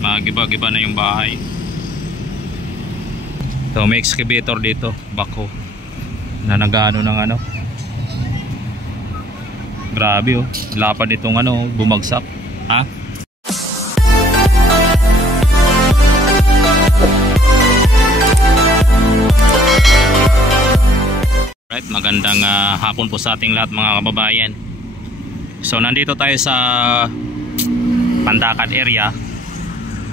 Magiba-giba na yung bahay. So may excavator dito, backhoe, na nag-ano ng ano. Grabe oh, lapad itong ano, bumagsak. Ha? Right, magandang hapon po sa ating lahat mga kababayan. So nandito tayo sa Pandakan area,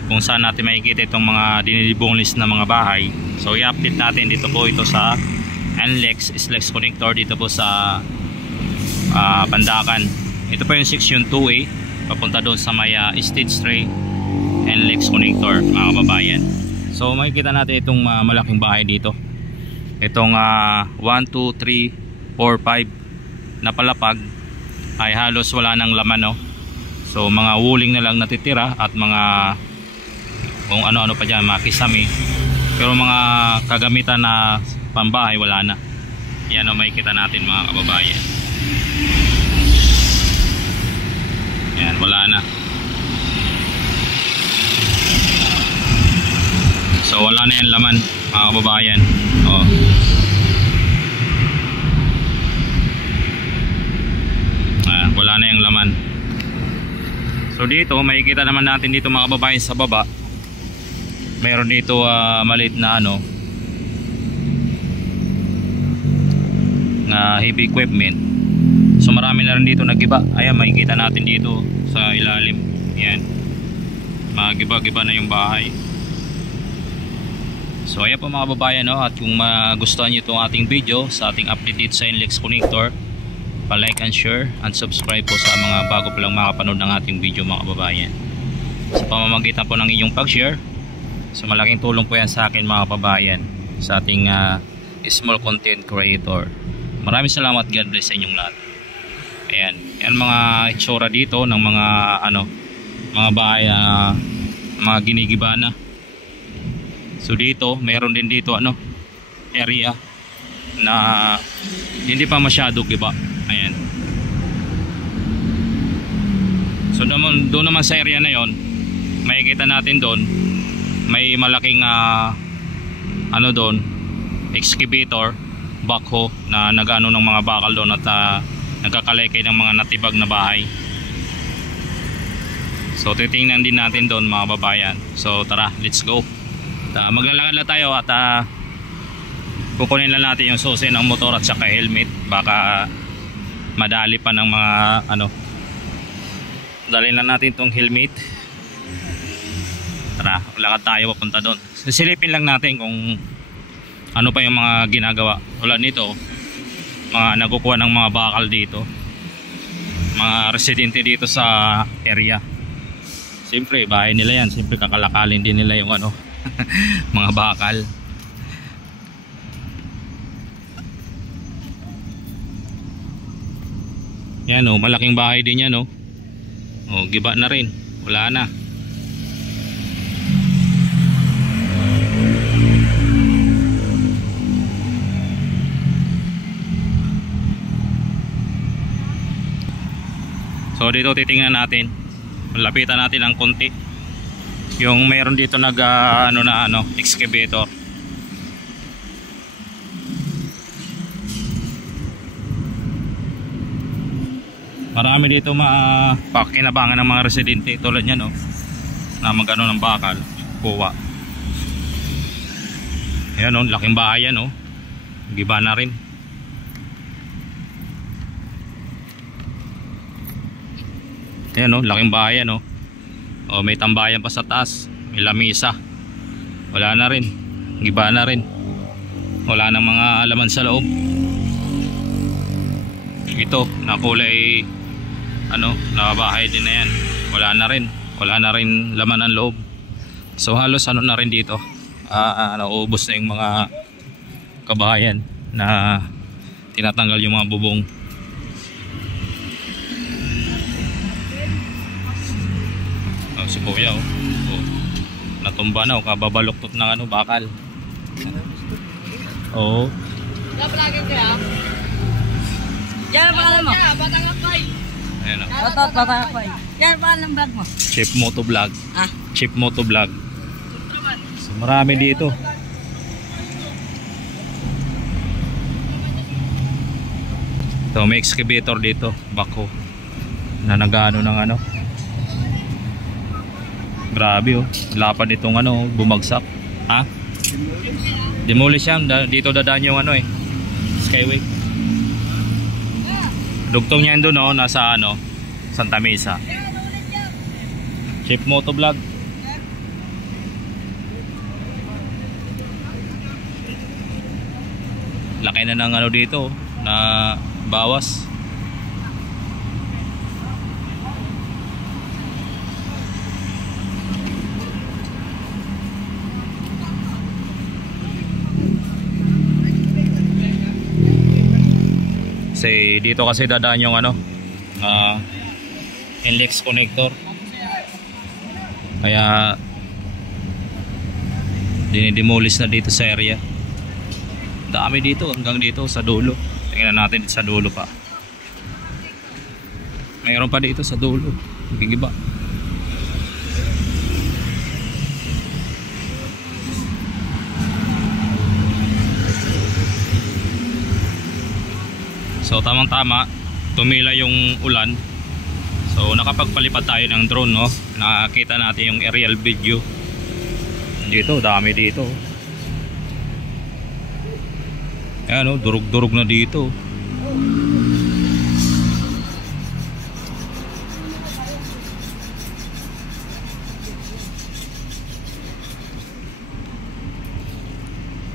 kung saan natin makikita itong mga dinidibonglis na mga bahay. So i-update natin dito po ito sa NLEX SLEX connector dito po sa Pandakan. Ito po yung section 2A papunta doon sa may stage 3 NLEX connector mga kababayan. So makikita natin itong malaking bahay dito. Itong 1, 2, 3, 4, 5 na palapag ay halos wala nang laman, no? So mga wuling na lang natitira at mga kung ano-ano pa dyan, mga kisame. Pero mga kagamitan na pambahay wala na. Yan o makikita natin mga kababayan. Yan, wala na. So wala na yan laman mga kababayan. Oh. Wala na yung laman. So dito makikita naman natin dito mga kababayan sa baba. Meron dito maliit na ano na heavy equipment. So marami na rin dito nagiba. Ayan, makikita natin dito sa ilalim. Yan, magiba-giba na yung bahay. So ayan po mga kababayan, no? At kung magustuhan nyo itong ating video sa ating update dito sa NLEX connector, pa-like and share and subscribe po sa mga bago pa lang makapanood ng ating video mga kababayan. Sa pamamagitan po ng inyong pag-share, so malaking tulong po yan sa akin mga kababayan, sa ating small content creator. Maraming salamat, God bless sa inyong lahat. Ayan, yan mga itsura dito ng mga ano, mga bahay, mga ginigiba na. So dito, meron din dito ano, area na hindi pa masyado giba. Ayan. So doon naman sa area na yon, makikita natin doon may malaking ano doon, excavator, backhoe na nagano ng mga bakal doon at nagkakalekay ng mga natibag na bahay. So titingnan din natin doon mga babayan. So tara, let's go. Maglalakad na tayo at kukunin lang natin yung susi ng motor at saka helmet. Baka madali pa ng mga ano, dalhin lang natin itong helmet. Tara, lakad tayo papunta doon. Silipin lang natin kung ano pa yung mga ginagawa. Tulad nito, mga nagkukuha ng mga bakal dito, mga residente dito sa area. Siyempre bahay nila yan, siyempre kakalakalin din nila yung ano mga bakal. Yan o, malaking bahay din yan o. O, giba na rin, wala na. So dito titingnan natin, lapitan natin ng konti yung mayroon dito nag excavator. Marami dito pakinabangan ng mga residente tulad niyan, no, na magano ng bakal, kuha. Ayan, no, laking bahay yan, no. Giba na rin. Ayan, no, laking bahay yan, no. O, may tambayan pa sa taas, may lamisa. Wala na rin, giba na rin. Wala nang mga laman sa loob. Ito, na kulay ano, nakabahay din na yan. Wala na rin laman ng loob. So halos ano na rin dito, naubos na yung mga kabahayan na tinatanggal yung mga bubong. Si kuya, natumba na, kababaluktot ng ano, bakal. Oo. Nabalagin kaya? Yan ang pangalan mo? Batang Akbay. Ayan o. Batang Akbay. Yan ang pangalan ng vlog mo? Chef Moto Vlog. Ah. Chip Moto Vlog. So marami dito. So may excavator dito, backhoe na nagano ng ano. Grabe oh, lapad itong ano, bumagsak. Ha? Demolish yan, dito dadaan yung ano eh, Skyway. Dugtong niyan doon oh, nasa ano, Santa Mesa. Chip Moto Vlog. Laki na ng ano dito na bawas. Kasi dito kasi dadaan yung ano, NLEX connector. Kaya dinidemolish na dito sa area. Dami dito hanggang dito sa dulo. Tingnan natin sa dulo pa. Mayroon pa dito sa dulo. Gigiba. So tamang tama, tumila yung ulan. So nakapagpalipad tayo ng drone, no? Nakakita natin yung aerial video. Dito, dami dito. Ayan o, durug-durug na dito.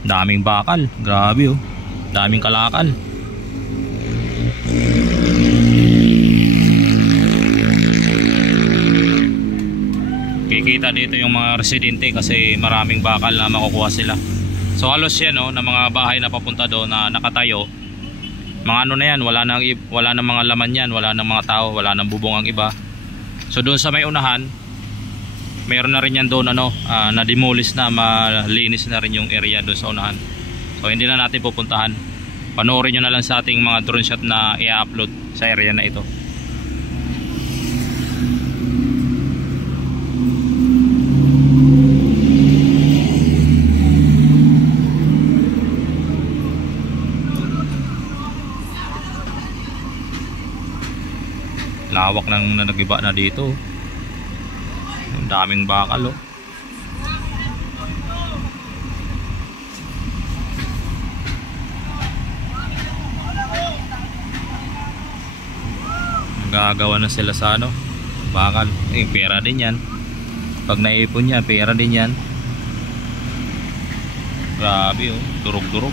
Daming bakal, grabe oh. Daming kalakal. Kikita dito yung mga residente kasi maraming bakal na makukuha sila. So halos yan no, na mga bahay na papunta doon na nakatayo. Mga ano na yan, wala nang mga laman yan, wala nang mga tao, wala nang bubong ang iba. So doon sa may unahan, mayroon na rin yan doon ano, na-demolish na, malinis na rin yung area doon sa unahan. So hindi na natin pupuntahan. Panoorin nyo na lang sa ating mga drone shot na i-upload sa area na ito. Lawak ng nagiba na dito. Ang daming bakal oh. Gagawa na sila sa ano, bakal. Pera din yan. Pag naipon yan, pera din yan. Grabe oh, durog-durog.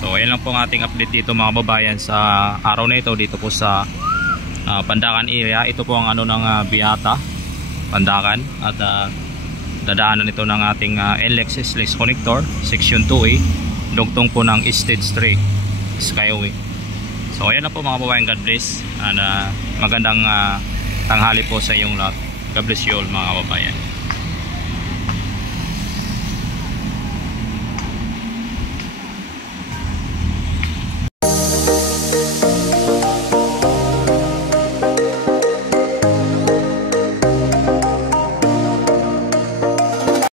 So ayan lang po ang ating update dito mga babayan sa araw na ito dito po sa Pandakan area. Ito po ang ano ng Beata, Pandakan, at dadaanan ito ng ating NLEX connector section 2A, dugtong po ng Stage 3 Skyway. So ayan lang po mga babayan, God bless, and magandang tanghali po sa inyong lahat. God bless you all mga babayan.